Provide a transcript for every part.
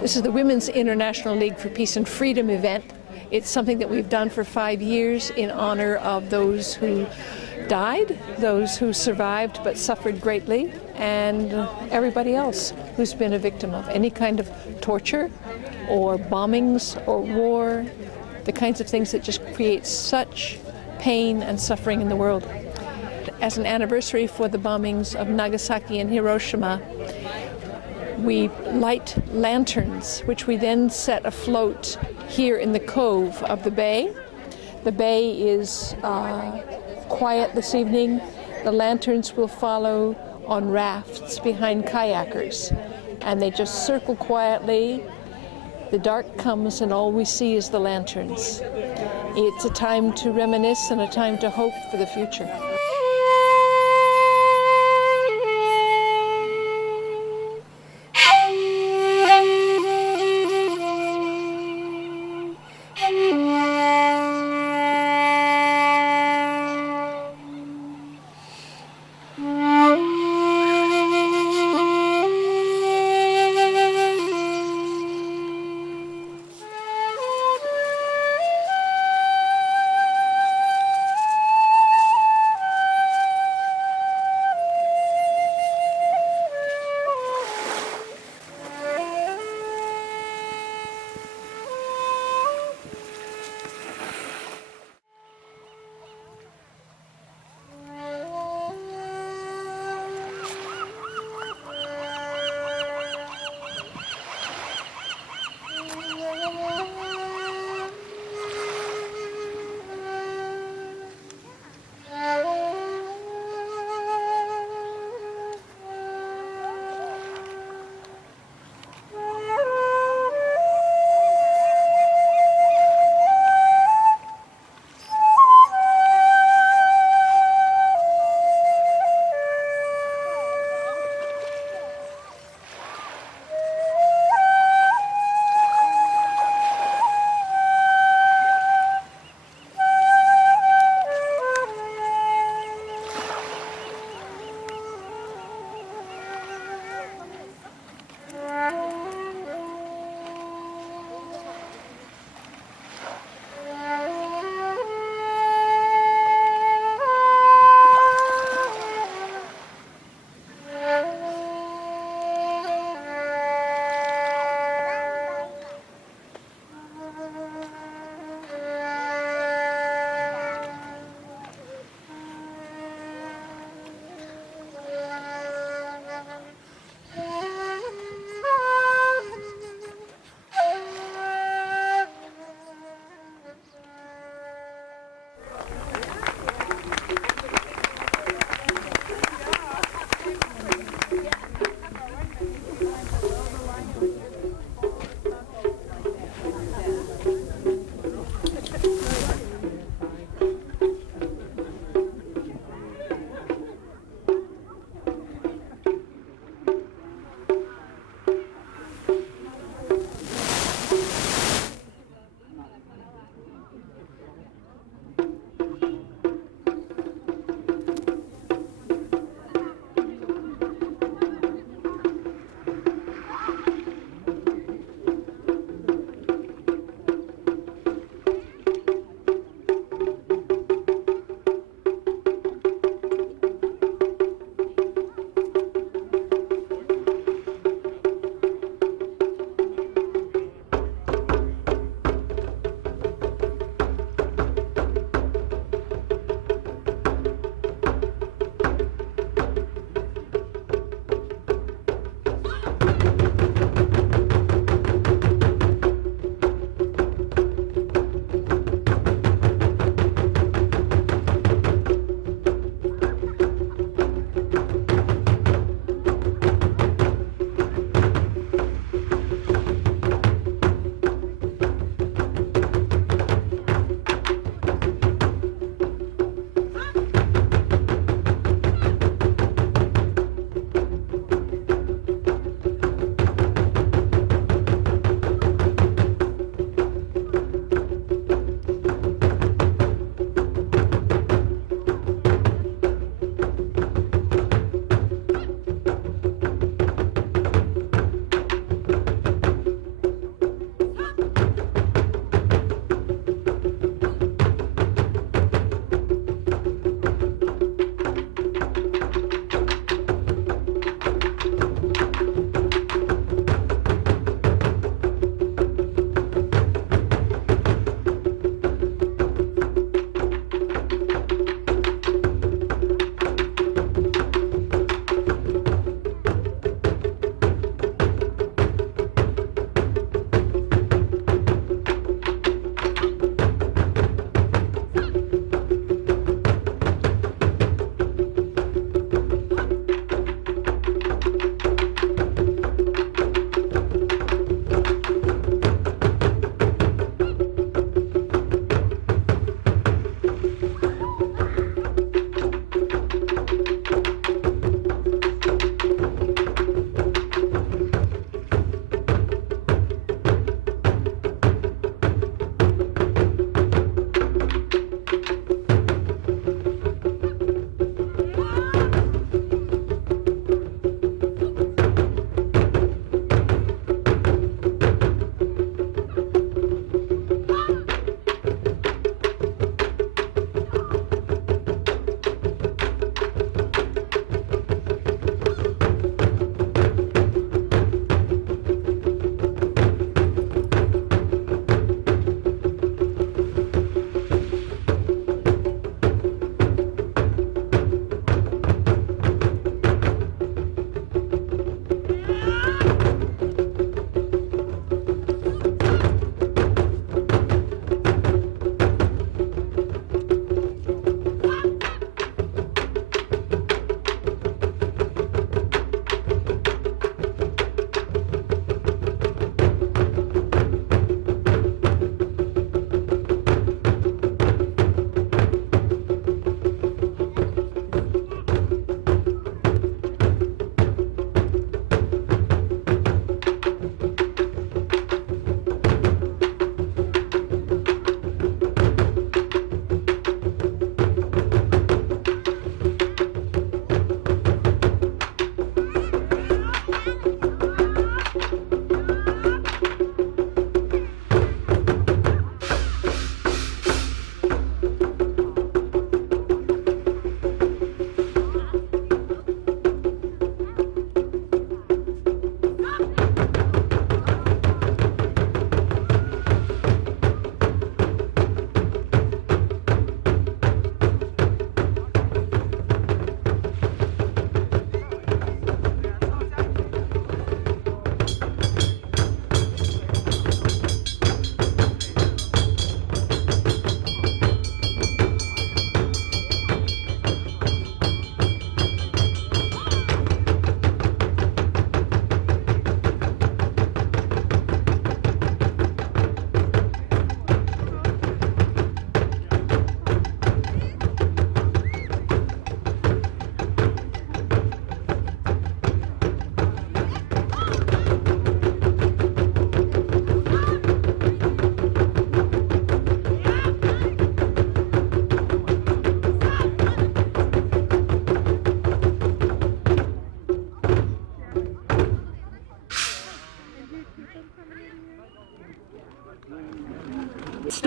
This is the Women's International League for Peace and Freedom event. It's something that we've done for 5 years in honor of those who died, those who survived but suffered greatly, and everybody else who's been a victim of any kind of torture or bombings or war, the kinds of things that just create such pain and suffering in the world. As an anniversary for the bombings of Nagasaki and Hiroshima, we light lanterns, which we then set afloat here in the cove of the bay. The bay is quiet this evening. The lanterns will follow on rafts behind kayakers, and they just circle quietly. The dark comes and all we see is the lanterns. It's a time to reminisce and a time to hope for the future.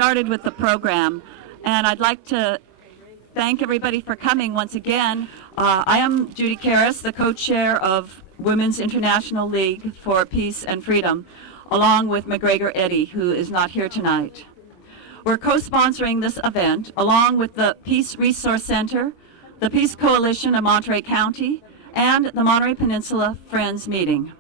started with the program. And I'd like to thank everybody for coming once again. I am Judy, the co-chair of Women's International League for Peace and Freedom, along with McGregor Eddy, who is not here tonight. We're co-sponsoring this event, along with the Peace Resource Center, the Peace Coalition of Monterey County, and the Monterey Peninsula Friends Meeting.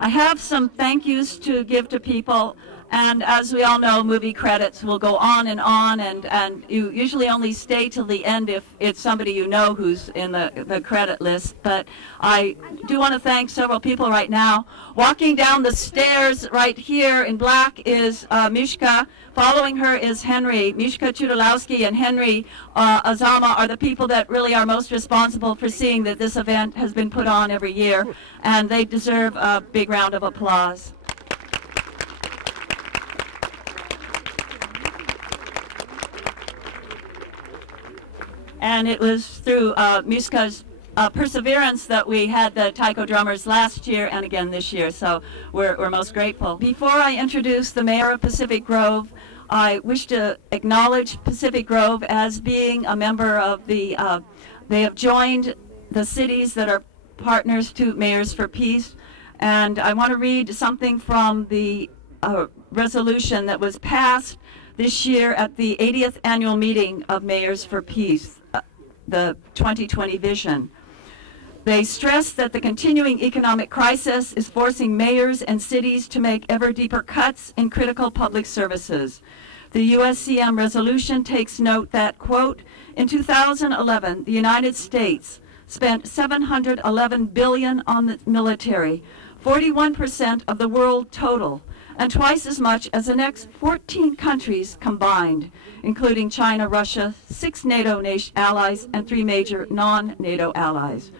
I have some thank yous to give to people, and as we all know, movie credits will go on, and you usually only stay till the end if it's somebody you know who's in the credit list. But I do want to thank several people right now. Walking down the stairs right here in black is Mishka. Following her is Henry. Mishka Chudolowski and Henry Azama are the people that really are most responsible for seeing that this event has been put on every year, and they deserve a big round of applause. And it was through Mishka's perseverance that we had the taiko drummers last year and again this year, so we're most grateful. Before I introduce the mayor of Pacific Grove, I wish to acknowledge Pacific Grove as being a member of the, they have joined the cities that are partners to Mayors for Peace, and I want to read something from the resolution that was passed this year at the 80th annual meeting of Mayors for Peace, the 2020 vision. They stress that the continuing economic crisis is forcing mayors and cities to make ever deeper cuts in critical public services. The USCM resolution takes note that, quote, in 2011, the United States spent $711 billion on the military, 41% of the world total, and twice as much as the next 14 countries combined, including China, Russia, 6 NATO allies, and 3 major non-NATO allies.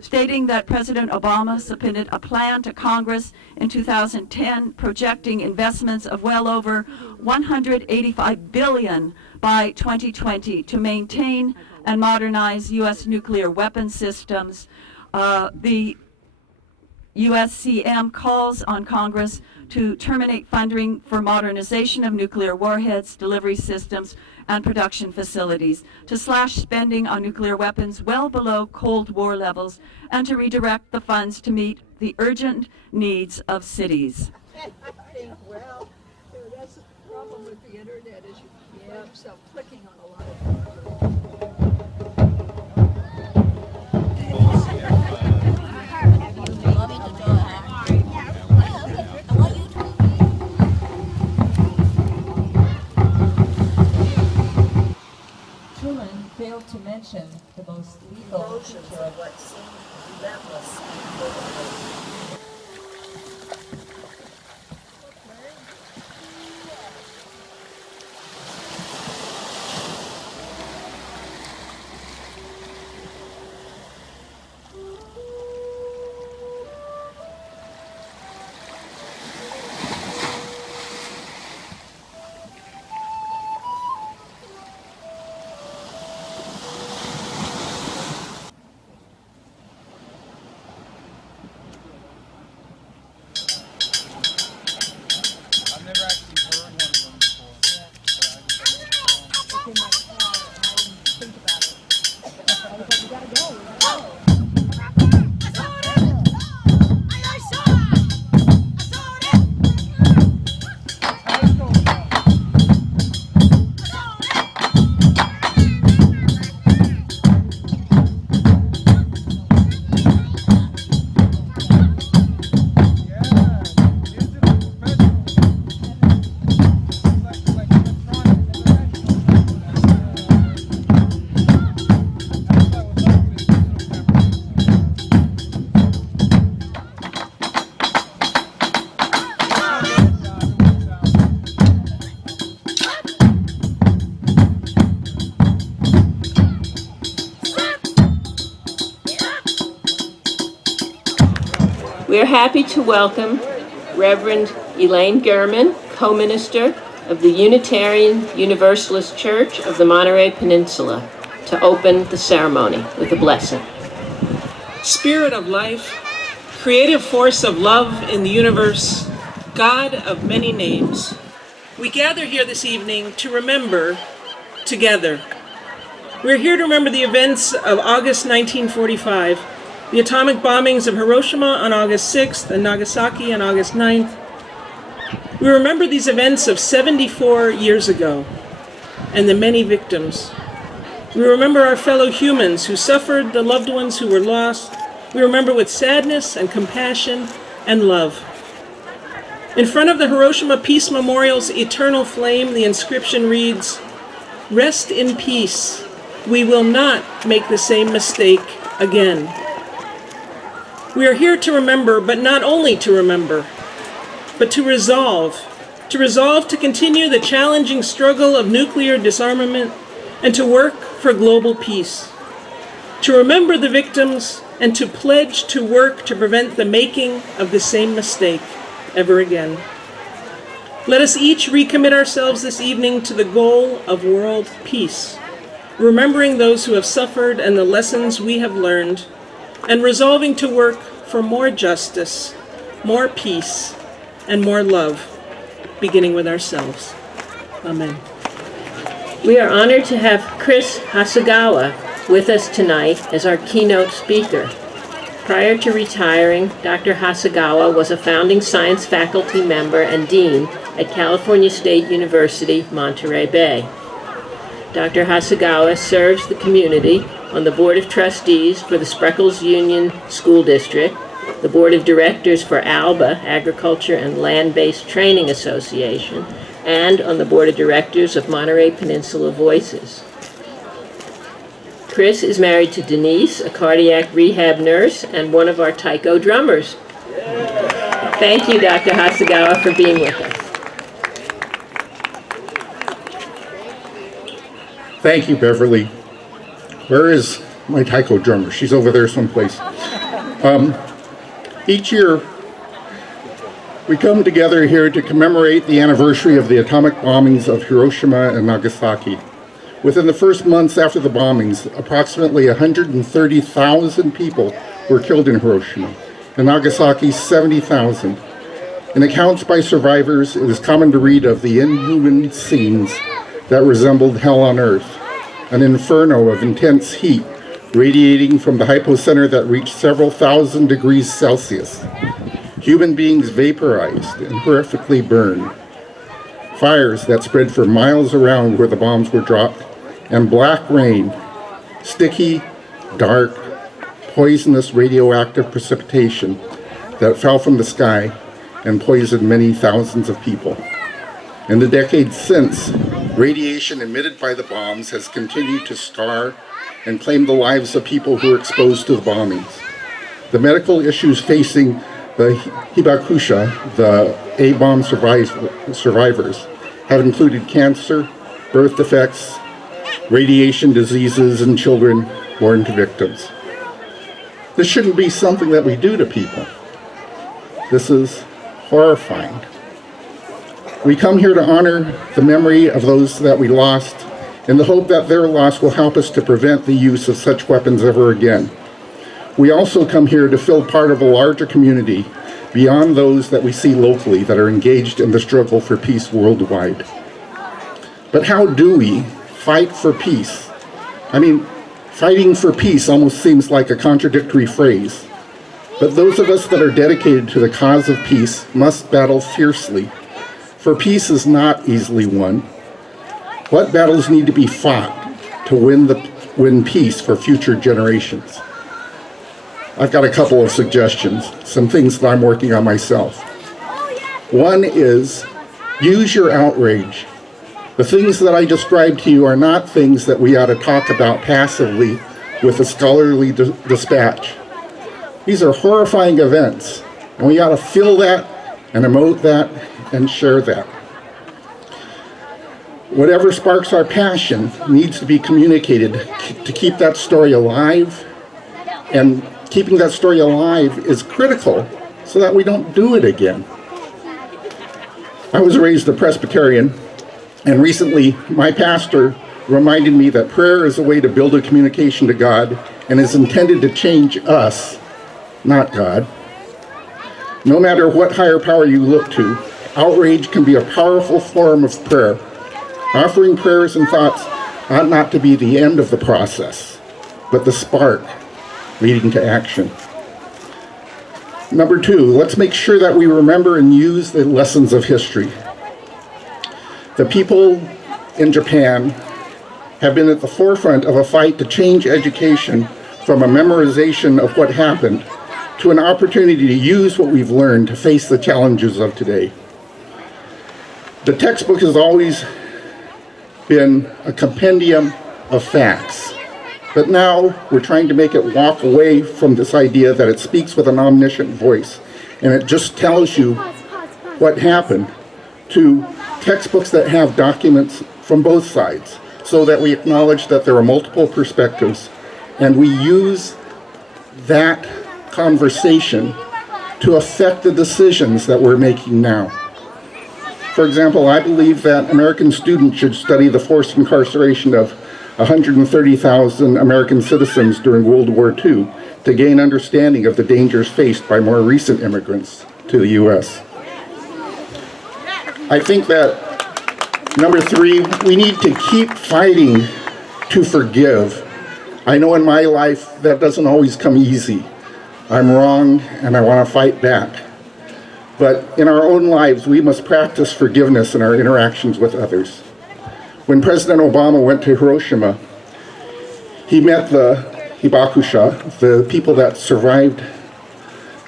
Stating that President Obama submitted a plan to Congress in 2010 projecting investments of well over $185 billion by 2020 to maintain and modernize U.S. nuclear weapon systems. The USCM calls on Congress to terminate funding for modernization of nuclear warheads, delivery systems, and production facilities, to slash spending on nuclear weapons well below Cold War levels, and to redirect the funds to meet the urgent needs of cities. I think, well, that's the problem with the internet is you find yourself clicking on a lot of Truman failed to mention the most lethal emotions feature of what seemed relentless. We're happy to welcome Reverend Elaine German, co-minister of the Unitarian Universalist Church of the Monterey Peninsula, to open the ceremony with a blessing. Spirit of life, creative force of love in the universe, God of many names, we gather here this evening to remember together. We're here to remember the events of August 1945, the atomic bombings of Hiroshima on August 6th and Nagasaki on August 9th. We remember these events of 74 years ago and the many victims. We remember our fellow humans who suffered, the loved ones who were lost. We remember with sadness and compassion and love. In front of the Hiroshima Peace Memorial's eternal flame, the inscription reads, "Rest in peace. We will not make the same mistake again." We are here to remember, but not only to remember, but to resolve to continue the challenging struggle of nuclear disarmament and to work for global peace. To remember the victims and to pledge to work to prevent the making of the same mistake ever again. Let us each recommit ourselves this evening to the goal of world peace, remembering those who have suffered and the lessons we have learned, and resolving to work for more justice, more peace, and more love, beginning with ourselves. Amen. We are honored to have Chris Hasegawa with us tonight as our keynote speaker. Prior to retiring, Dr. Hasegawa was a founding science faculty member and dean at California State University, Monterey Bay. Dr. Hasegawa serves the community on the Board of Trustees for the Spreckles Union School District, the Board of Directors for ALBA, Agriculture and Land-Based Training Association, and on the Board of Directors of Monterey Peninsula Voices. Chris is married to Denise, a cardiac rehab nurse and one of our taiko drummers. Thank you, Dr. Hasegawa, for being with us. Thank you, Beverly. Where is my taiko drummer? She's over there someplace. Each year, we come together here to commemorate the anniversary of the atomic bombings of Hiroshima and Nagasaki. Within the first months after the bombings, approximately 130,000 people were killed in Hiroshima, and Nagasaki 70,000. In accounts by survivors, it is common to read of the inhuman scenes that resembled hell on earth, an inferno of intense heat radiating from the hypocenter that reached several thousand degrees Celsius. Human beings vaporized and horrifically burned. Fires that spread for miles around where the bombs were dropped, and black rain, sticky, dark, poisonous radioactive precipitation that fell from the sky and poisoned many thousands of people. In the decades since, radiation emitted by the bombs has continued to scar and claim the lives of people who were exposed to the bombings. The medical issues facing the hibakusha, the A-bomb survivors, have included cancer, birth defects, radiation diseases, and children born to victims. This shouldn't be something that we do to people. This is horrifying. We come here to honor the memory of those that we lost in the hope that their loss will help us to prevent the use of such weapons ever again. We also come here to feel part of a larger community beyond those that we see locally that are engaged in the struggle for peace worldwide. But how do we fight for peace? I mean, fighting for peace almost seems like a contradictory phrase. But those of us that are dedicated to the cause of peace must battle fiercely, for peace is not easily won. What battles need to be fought to win peace for future generations? I've got a couple of suggestions, some things that I'm working on myself. One is, use your outrage. The things that I described to you are not things that we ought to talk about passively with a scholarly dispatch. These are horrifying events, and we ought to feel that and emote that and share that. Whatever sparks our passion needs to be communicated to keep that story alive, and keeping that story alive is critical so that we don't do it again. I was raised a Presbyterian, and recently my pastor reminded me that prayer is a way to build a communication to God and is intended to change us, not God. No matter what higher power you look to, outrage can be a powerful form of prayer. Offering prayers and thoughts ought not to be the end of the process, but the spark leading to action. Number 2, let's make sure that we remember and use the lessons of history. The people in Japan have been at the forefront of a fight to change education from a memorization of what happened to an opportunity to use what we've learned to face the challenges of today. The textbook has always been a compendium of facts, but now we're trying to make it walk away from this idea that it speaks with an omniscient voice and it just tells you what happened, to textbooks that have documents from both sides, so that we acknowledge that there are multiple perspectives and we use that conversation to affect the decisions that we're making now. For example, I believe that American students should study the forced incarceration of 130,000 American citizens during World War II to gain understanding of the dangers faced by more recent immigrants to the U.S. I think that, number 3, we need to keep fighting to forgive. I know in my life that doesn't always come easy. I'm wrong and I want to fight back. But in our own lives, we must practice forgiveness in our interactions with others. When President Obama went to Hiroshima, he met the hibakusha, the people that survived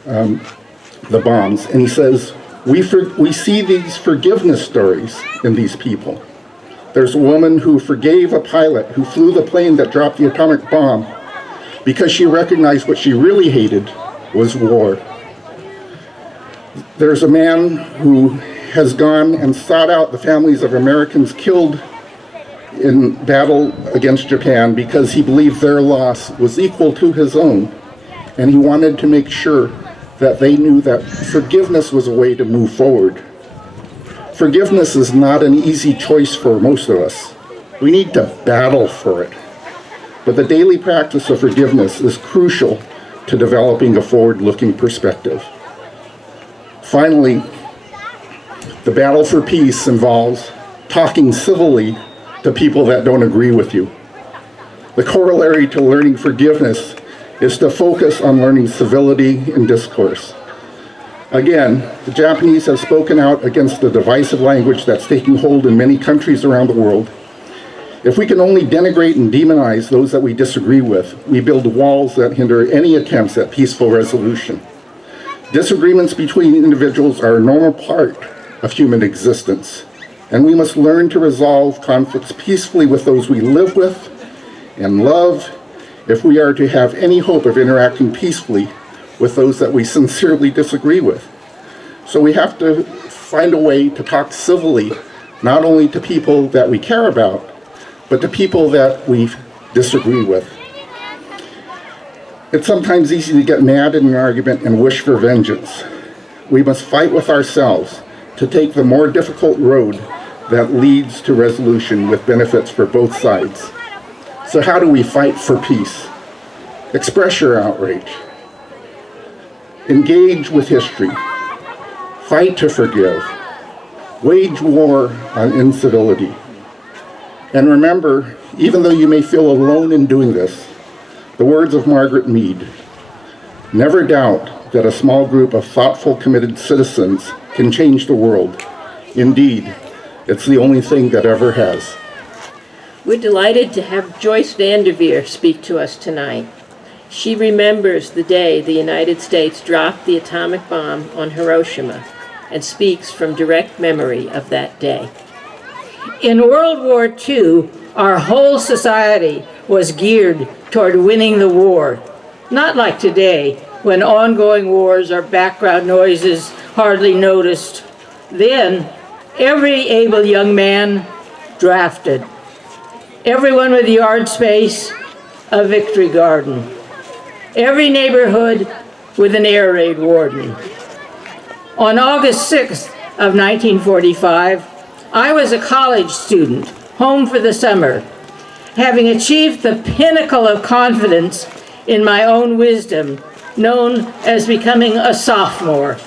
the bombs, and he says, we see these forgiveness stories in these people. There's a woman who forgave a pilot who flew the plane that dropped the atomic bomb because she recognized what she really hated was war. There's a man who has gone and sought out the families of Americans killed in battle against Japan because he believed their loss was equal to his own, and he wanted to make sure that they knew that forgiveness was a way to move forward. Forgiveness is not an easy choice for most of us. We need to battle for it. But the daily practice of forgiveness is crucial to developing a forward-looking perspective. Finally, the battle for peace involves talking civilly to people that don't agree with you. The corollary to learning forgiveness is to focus on learning civility in discourse. Again, the Japanese have spoken out against the divisive language that's taking hold in many countries around the world. If we can only denigrate and demonize those that we disagree with, we build walls that hinder any attempts at peaceful resolution. Disagreements between individuals are a normal part of human existence, and we must learn to resolve conflicts peacefully with those we live with and love if we are to have any hope of interacting peacefully with those that we sincerely disagree with. So we have to find a way to talk civilly, not only to people that we care about, but to people that we disagree with. It's sometimes easy to get mad in an argument and wish for vengeance. We must fight with ourselves to take the more difficult road that leads to resolution with benefits for both sides. So how do we fight for peace? Express your outrage. Engage with history. Fight to forgive. Wage war on incivility. And remember, even though you may feel alone in doing this, the words of Margaret Mead, never doubt that a small group of thoughtful, committed citizens can change the world. Indeed, it's the only thing that ever has. We're delighted to have Joyce Vanderveer speak to us tonight. She remembers the day the United States dropped the atomic bomb on Hiroshima and speaks from direct memory of that day. In World War II, our whole society was geared toward winning the war. Not like today, when ongoing wars are background noises hardly noticed. Then, every able young man drafted. Everyone with yard space, a victory garden. Every neighborhood with an air raid warden. On August 6th of 1945, I was a college student, home for the summer, having achieved the pinnacle of confidence in my own wisdom, known as becoming a sophomore.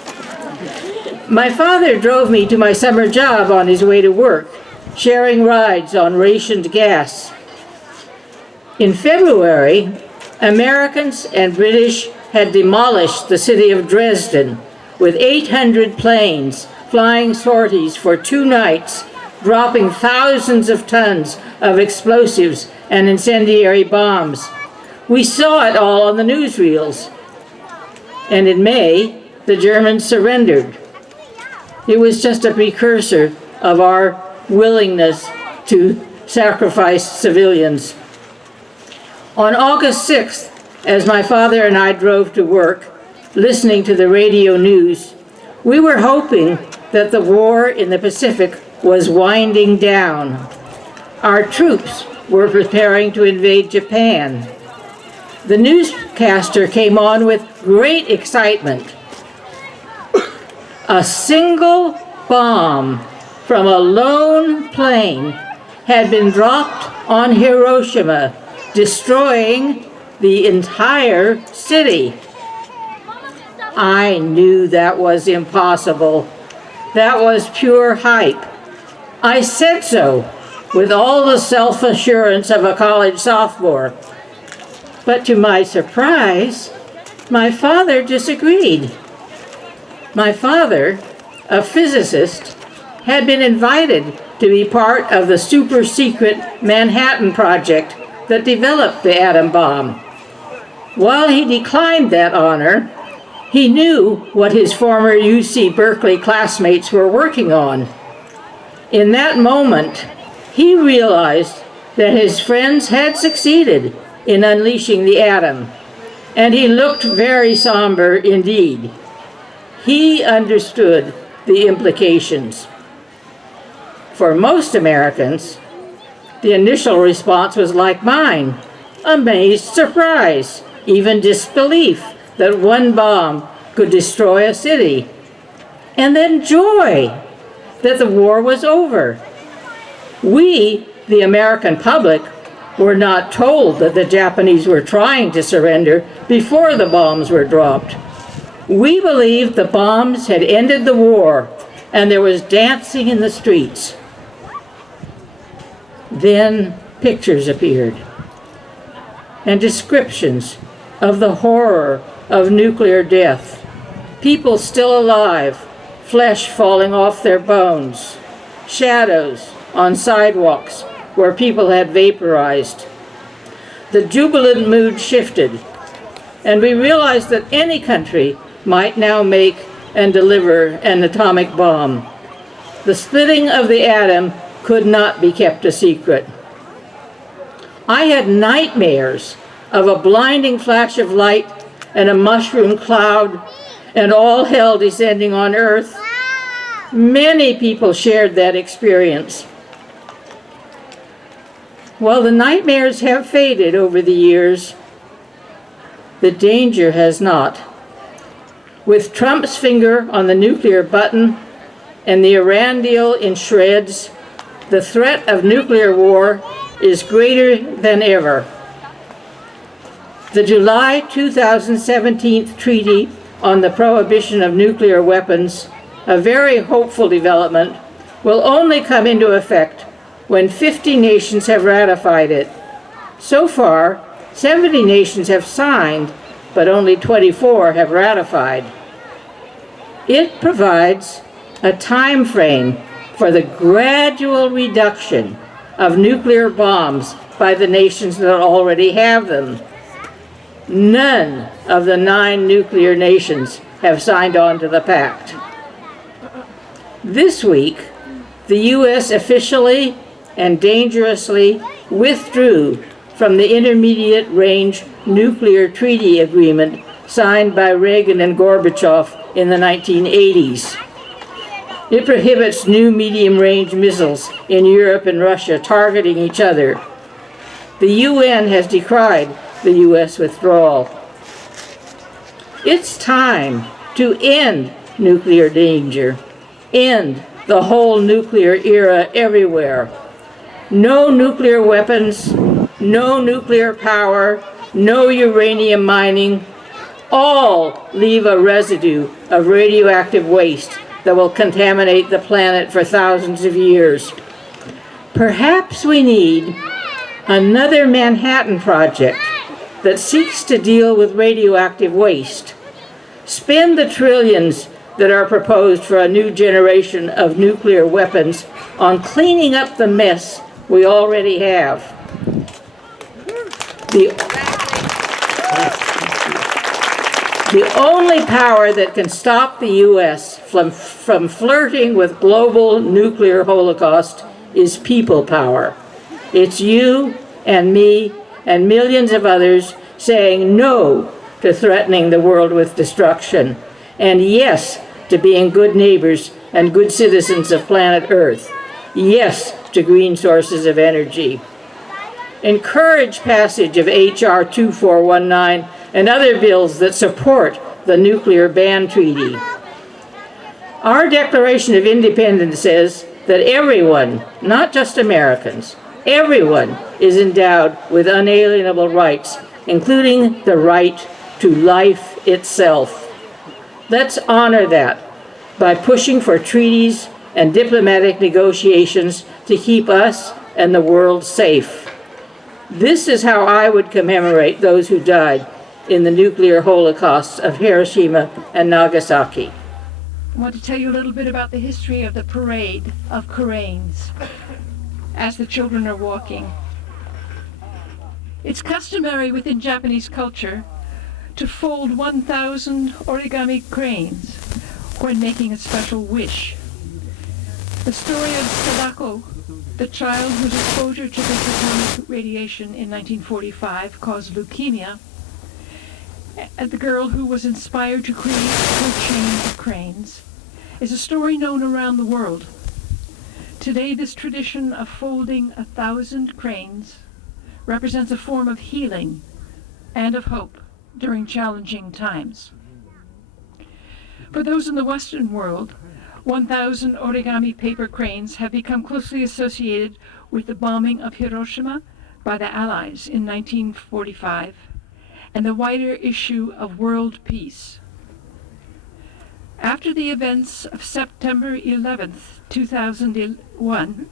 My father drove me to my summer job on his way to work, sharing rides on rationed gas. In February, Americans and British had demolished the city of Dresden with 800 planes flying sorties for 2 nights, dropping thousands of tons of explosives and incendiary bombs. We saw it all on the newsreels. And in May, the Germans surrendered. It was just a precursor of our willingness to sacrifice civilians. On August 6th, as my father and I drove to work, listening to the radio news, we were hoping that the war in the Pacific was winding down. Our troops were preparing to invade Japan. The newscaster came on with great excitement. A single bomb from a lone plane had been dropped on Hiroshima, destroying the entire city. I knew that was impossible. That was pure hype. I said so with all the self-assurance of a college sophomore. But to my surprise, my father disagreed. My father, a physicist, had been invited to be part of the super-secret Manhattan Project that developed the atom bomb. While he declined that honor, he knew what his former UC Berkeley classmates were working on. In that moment, he realized that his friends had succeeded in unleashing the atom, and he looked very somber indeed. He understood the implications. For most Americans, the initial response was like mine: amazed surprise, even disbelief that one bomb could destroy a city, and then joy that the war was over. We, the American public, were not told that the Japanese were trying to surrender before the bombs were dropped. We believed the bombs had ended the war and there was dancing in the streets. Then pictures appeared and descriptions of the horror of nuclear death. People still alive, flesh falling off their bones, shadows on sidewalks where people had vaporized. The jubilant mood shifted, and we realized that any country might now make and deliver an atomic bomb. The splitting of the atom could not be kept a secret. I had nightmares of a blinding flash of light and a mushroom cloud and all hell descending on Earth. Many people shared that experience. While the nightmares have faded over the years, the danger has not. With Trump's finger on the nuclear button and the Iran deal in shreds, the threat of nuclear war is greater than ever. The July 2017 Treaty on the Prohibition of Nuclear Weapons, a very hopeful development, will only come into effect when 50 nations have ratified it. So far, 70 nations have signed, but only 24 have ratified. It provides a time frame for the gradual reduction of nuclear bombs by the nations that already have them. None of the 9 nuclear nations have signed on to the pact. This week, the U.S. officially and dangerously withdrew from the Intermediate Range Nuclear Treaty Agreement signed by Reagan and Gorbachev in the 1980s. It prohibits new medium-range missiles in Europe and Russia targeting each other. The UN has decried the U.S. withdrawal. It's time to end nuclear danger, end the whole nuclear era everywhere. No nuclear weapons, no nuclear power, no uranium mining, all leave a residue of radioactive waste that will contaminate the planet for thousands of years. Perhaps we need another Manhattan Project that seeks to deal with radioactive waste. Spend the trillions that are proposed for a new generation of nuclear weapons on cleaning up the mess we already have. The only power that can stop the U.S. from flirting with global nuclear holocaust is people power. It's you and me and millions of others saying no to threatening the world with destruction, and yes to being good neighbors and good citizens of planet Earth. Yes to green sources of energy. Encourage passage of H.R. 2419 and other bills that support the nuclear ban treaty. Our Declaration of Independence says that everyone, not just Americans, everyone is endowed with unalienable rights, including the right to life itself. Let's honor that by pushing for treaties and diplomatic negotiations to keep us and the world safe. This is how I would commemorate those who died in the nuclear holocausts of Hiroshima and Nagasaki. I want to tell you a little bit about the history of the parade of cranes as the children are walking. It's customary within Japanese culture to fold 1,000 origami cranes when making a special wish. The story of Sadako, the child whose exposure to this atomic radiation in 1945 caused leukemia, and the girl who was inspired to create her chain of cranes, is a story known around the world. Today, this tradition of folding 1,000 cranes represents a form of healing and of hope during challenging times. For those in the Western world, 1,000 origami paper cranes have become closely associated with the bombing of Hiroshima by the Allies in 1945 and the wider issue of world peace. After the events of September 11th, 2001,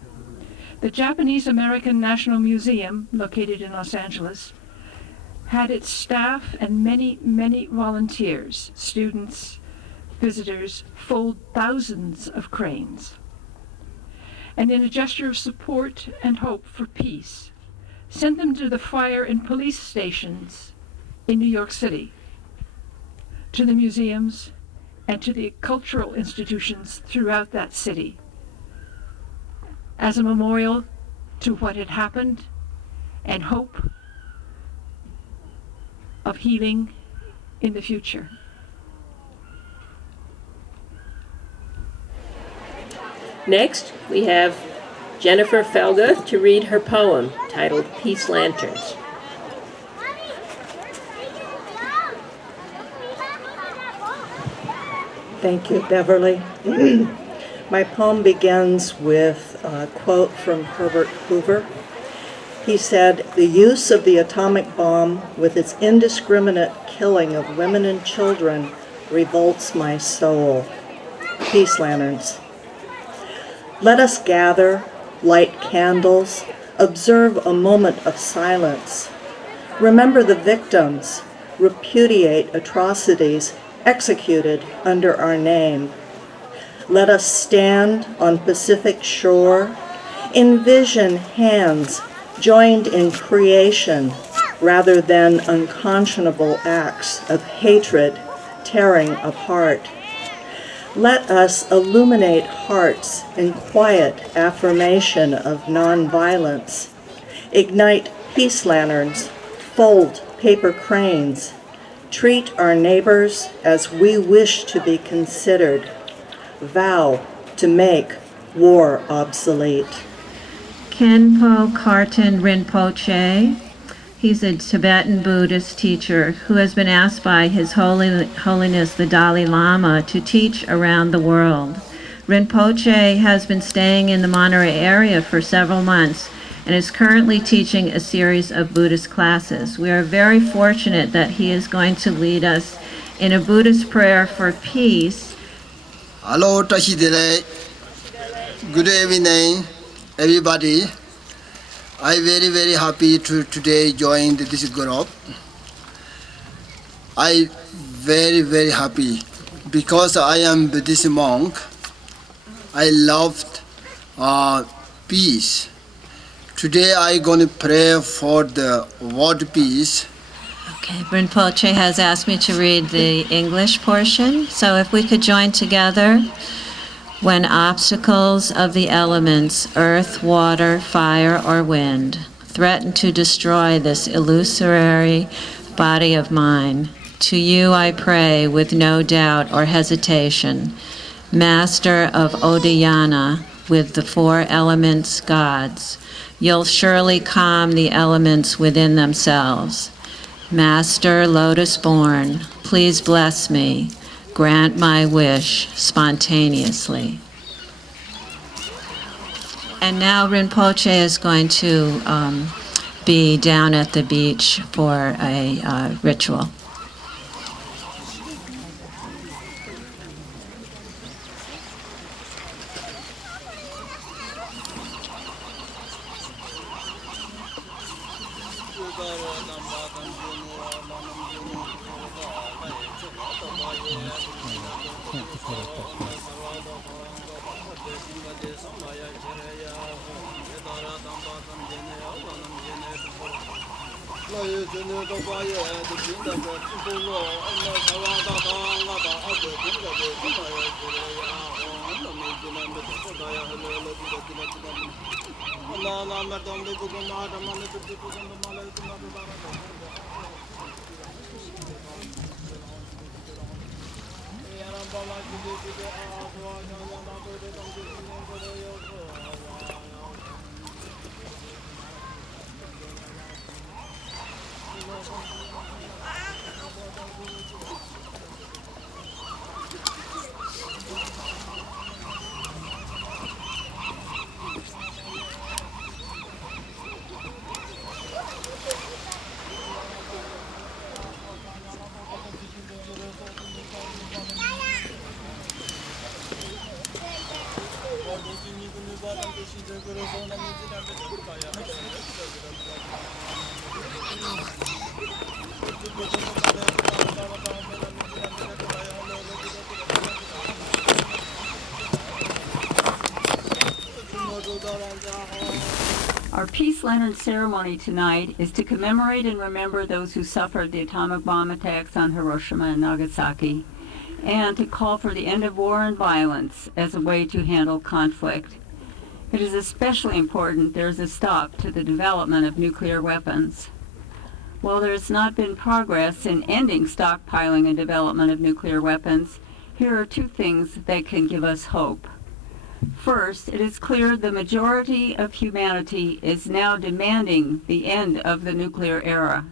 the Japanese American National Museum, located in Los Angeles, had its staff and many, many volunteers, students, visitors, fold thousands of cranes. And in a gesture of support and hope for peace, sent them to the fire and police stations in New York City, to the museums, and to the cultural institutions throughout that city, as a memorial to what had happened and hope of healing in the future. Next, we have Jennifer Felguth to read her poem titled Peace Lanterns. Thank you, Beverly. My poem begins with a quote from Herbert Hoover. He said, "The use of the atomic bomb with its indiscriminate killing of women and children revolts my soul." Peace lanterns. Let us gather, light candles, observe a moment of silence. Remember the victims, repudiate atrocities executed under our name. Let us stand on Pacific shore, envision hands joined in creation rather than unconscionable acts of hatred tearing apart. Let us illuminate hearts in quiet affirmation of nonviolence. Ignite peace lanterns, fold paper cranes. Treat our neighbors as we wish to be considered. Vow to make war obsolete. Khenpo Karten Rinpoche. He's a Tibetan Buddhist teacher who has been asked by His Holiness the Dalai Lama to teach around the world. Rinpoche has been staying in the Monterey area for several months and is currently teaching a series of Buddhist classes. We are very fortunate that he is going to lead us in a Buddhist prayer for peace Hello, Tashidele. Good evening, everybody. I'm very happy to today join this group. I very happy because I am Buddhist monk. I loved peace. Today I gonna pray for the world peace. Okay, Rinpoche has asked me to read the English portion, so if we could join together. When obstacles of the elements, earth, water, fire, or wind, threaten to destroy this illusory body of mine, to you I pray with no doubt or hesitation, Master of Odayana, with the four elements gods, you'll surely calm the elements within themselves. Master Lotus-born, please bless me. Grant my wish spontaneously. And now Rinpoche is going to be down at the beach for a ritual. Our Peace Lantern ceremony tonight is to commemorate and remember those who suffered the atomic bomb attacks on Hiroshima and Nagasaki, and to call for the end of war and violence as a way to handle conflict. It is especially important there is a stop to the development of nuclear weapons. While there has not been progress in ending stockpiling and development of nuclear weapons, here are two things that can give us hope. First, it is clear the majority of humanity is now demanding the end of the nuclear era.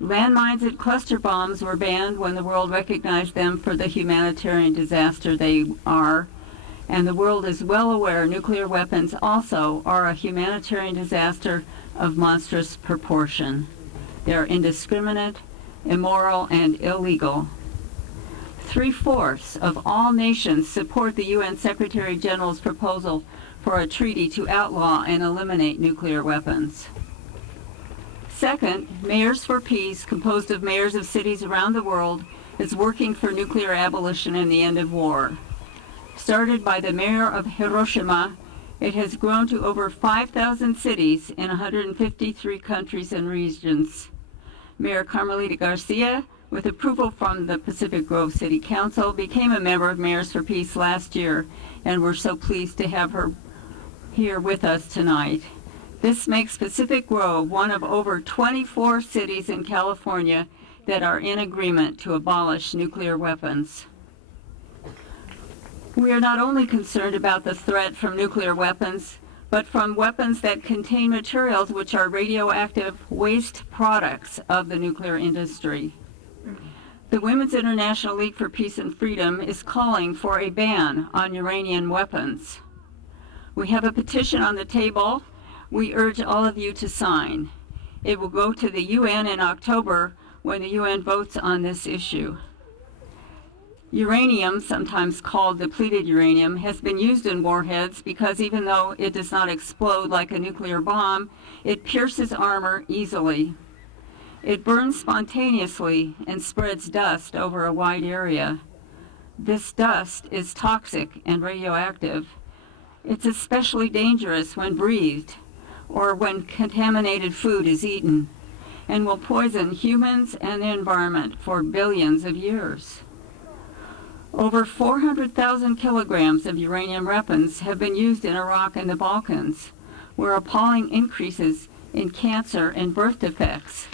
Landmines and cluster bombs were banned when the world recognized them for the humanitarian disaster they are, and the world is well aware nuclear weapons also are a humanitarian disaster of monstrous proportion. They are indiscriminate, immoral, and illegal. 3/4 of all nations support the UN Secretary General's proposal for a treaty to outlaw and eliminate nuclear weapons. Second, Mayors for Peace, composed of mayors of cities around the world, is working for nuclear abolition and the end of war. Started by the mayor of Hiroshima, it has grown to over 5,000 cities in 153 countries and regions. Mayor Carmelita Garcia, with approval from the Pacific Grove City Council, became a member of Mayors for Peace last year, and we're so pleased to have her here with us tonight. This makes Pacific Grove one of over 24 cities in California that are in agreement to abolish nuclear weapons. We are not only concerned about the threat from nuclear weapons, but from weapons that contain materials which are radioactive waste products of the nuclear industry. The Women's International League for Peace and Freedom is calling for a ban on uranium weapons. We have a petition on the table we urge all of you to sign. It will go to the UN in October when the UN votes on this issue. Uranium, sometimes called depleted uranium, has been used in warheads because even though it does not explode like a nuclear bomb, it pierces armor easily. It burns spontaneously and spreads dust over a wide area. This dust is toxic and radioactive. It's especially dangerous when breathed or when contaminated food is eaten, and will poison humans and the environment for billions of years. Over 400,000 kilograms of uranium weapons have been used in Iraq and the Balkans, where appalling increases in cancer and birth defects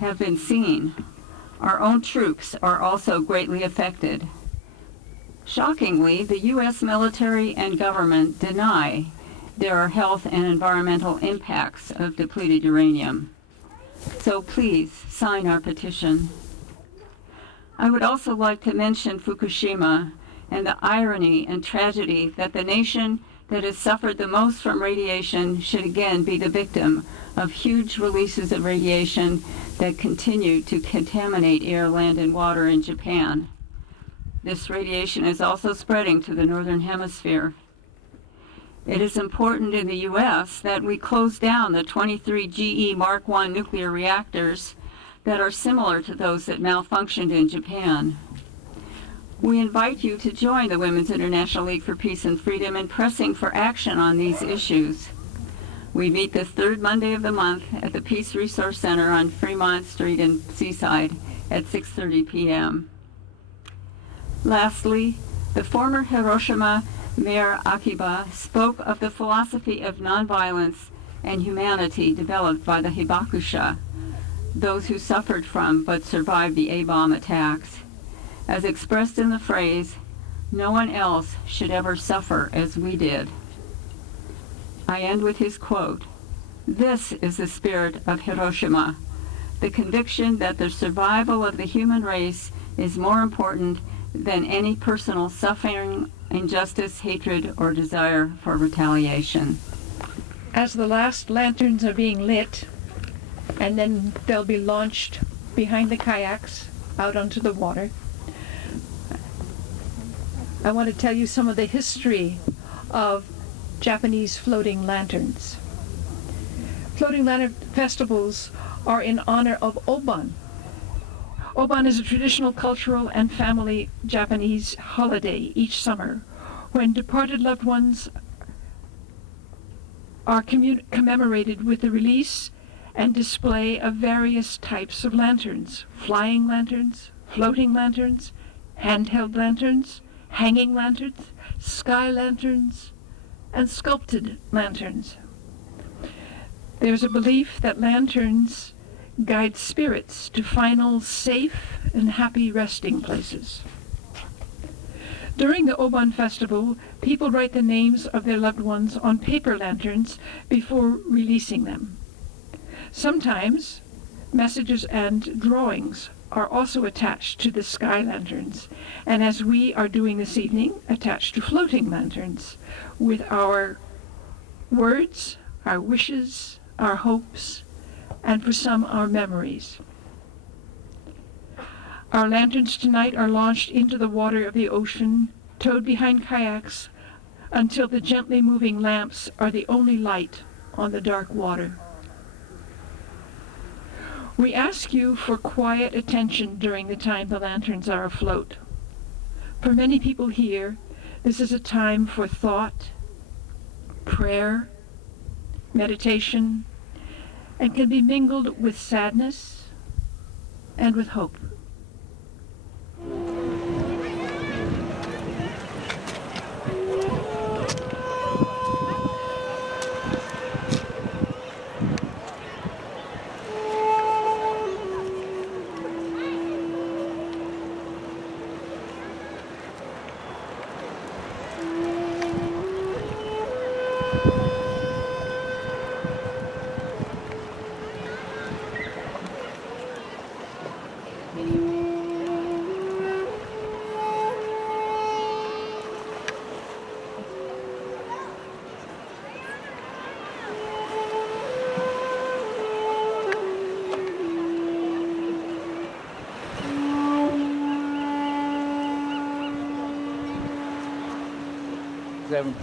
have been seen. Our own troops are also greatly affected. Shockingly, the U.S. military and government deny there are health and environmental impacts of depleted uranium. So please sign our petition. I would also like to mention Fukushima and the irony and tragedy that the nation that has suffered the most from radiation should again be the victim of huge releases of radiation that continue to contaminate air, land, and water in Japan. This radiation is also spreading to the northern hemisphere. It is important in the U.S. that we close down the 23 GE Mark I nuclear reactors that are similar to those that malfunctioned in Japan. We invite you to join the Women's International League for Peace and Freedom in pressing for action on these issues. We meet the third Monday of the month at the Peace Resource Center on Fremont Street in Seaside at 6:30 p.m. Lastly, the former Hiroshima Mayor Akiba spoke of the philosophy of nonviolence and humanity developed by the Hibakusha, those who suffered from but survived the A-bomb attacks, as expressed in the phrase, "No one else should ever suffer as we did." I end with his quote, "This is the spirit of Hiroshima, the conviction that the survival of the human race is more important than any personal suffering, injustice, hatred, or desire for retaliation." As the last lanterns are being lit, and then they'll be launched behind the kayaks out onto the water, I want to tell you some of the history of Japanese floating lanterns. Floating lantern festivals are in honor of Obon. Obon is a traditional cultural and family Japanese holiday each summer when departed loved ones are commemorated with the release and display of various types of lanterns: flying lanterns, floating lanterns, handheld lanterns, hanging lanterns, sky lanterns, and sculpted lanterns. There's a belief that lanterns guide spirits to final safe and happy resting places. During the Obon festival, people write the names of their loved ones on paper lanterns before releasing them. Sometimes messages and drawings are also attached to the sky lanterns, and as we are doing this evening, attached to floating lanterns with our words, our wishes, our hopes, and for some, our memories. Our lanterns tonight are launched into the water of the ocean, towed behind kayaks, until the gently moving lamps are the only light on the dark water. We ask you for quiet attention during the time the lanterns are afloat. For many people here, this is a time for thought, prayer, meditation, and can be mingled with sadness and with hope. having